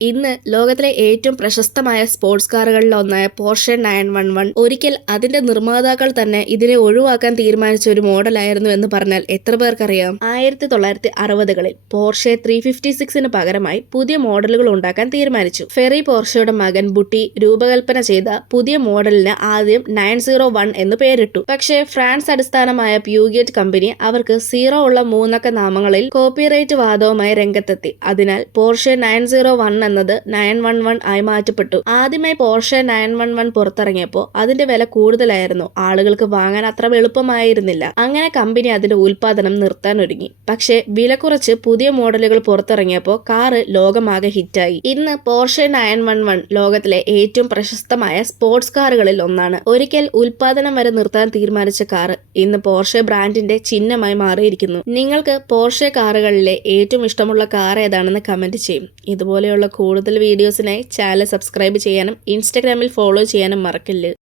ഇന്ന് ലോകത്തിലെ ഏറ്റവും പ്രശസ്തമായ സ്പോർട്സ് കാറുകളിൽ ഒന്നായ പോർഷെ 911 ഒരിക്കൽ അതിന്റെ നിർമ്മാതാക്കൾ തന്നെ ഇതിനെ ഒഴിവാക്കാൻ തീരുമാനിച്ച ഒരു മോഡലായിരുന്നു എന്ന് പറഞ്ഞാൽ എത്ര പേർക്കറിയാം? 1960കളിൽ പോർഷെ 356ന് പകരമായി പുതിയ മോഡലുകൾ ഉണ്ടാക്കാൻ തീരുമാനിച്ചു. ഫെറി പോർഷെയുടെ മകൻ ബുട്ടി രൂപകൽപ്പന ചെയ്ത പുതിയ മോഡലിന് ആദ്യം 901 എന്ന് പേരിട്ടു. പക്ഷേ ഫ്രാൻസ് അടിസ്ഥാനമായ പ്യൂഗെറ്റ് കമ്പനി അവർക്ക് 0 ഉള്ള 3 അക്ക നാമങ്ങളിൽ കോപ്പിറൈറ്റ് വാദവുമായി രംഗത്തെത്തി. അതിനാൽ പോർഷെ 901 എന്നത് 911 ആയി മാറ്റപ്പെട്ടു. ആദ്യമായി പോർഷെ 911 പുറത്തിറങ്ങിയപ്പോൾ അതിന്റെ വില കൂടുതലായിരുന്നു. ആളുകൾക്ക് വാങ്ങാൻ അത്ര എളുപ്പമായിരുന്നില്ല. അങ്ങനെ കമ്പനി അതിന്റെ ഉൽപാദനം നിർത്താൻ ഒരുങ്ങി. പക്ഷേ വില കുറച്ച് പുതിയ മോഡലുകൾ പുറത്തിറങ്ങിയപ്പോൾ കാറ് ലോകമാകെ ഹിറ്റായി. ഇന്ന് പോർഷെ 911 ലോകത്തിലെ ഏറ്റവും പ്രശസ്തമായ സ്പോർട്സ് കാറുകളിൽ ഒന്നാണ്. ഒരിക്കൽ ഉൽപാദനം വരെ നിർത്താൻ തീരുമാനിച്ച കാറ് ഇന്ന് പോർഷെ ബ്രാൻഡിന്റെ ചിഹ്നമായി മാറിയിരിക്കുന്നു. നിങ്ങൾക്ക് പോർഷെ കാറുകളിലെ ഏറ്റവും ഇഷ്ടമുള്ള കാർ ഏതാണെന്ന് കമന്റ് ചെയ്യും. ഇതുപോലെയുള്ള കൂടുതൽ വീഡിയോസിനായി ചാനൽ സബ്സ്ക്രൈബ് ചെയ്യാനും ഇൻസ്റ്റഗ്രാമിൽ ഫോളോ ചെയ്യാനും മറക്കല്ല്.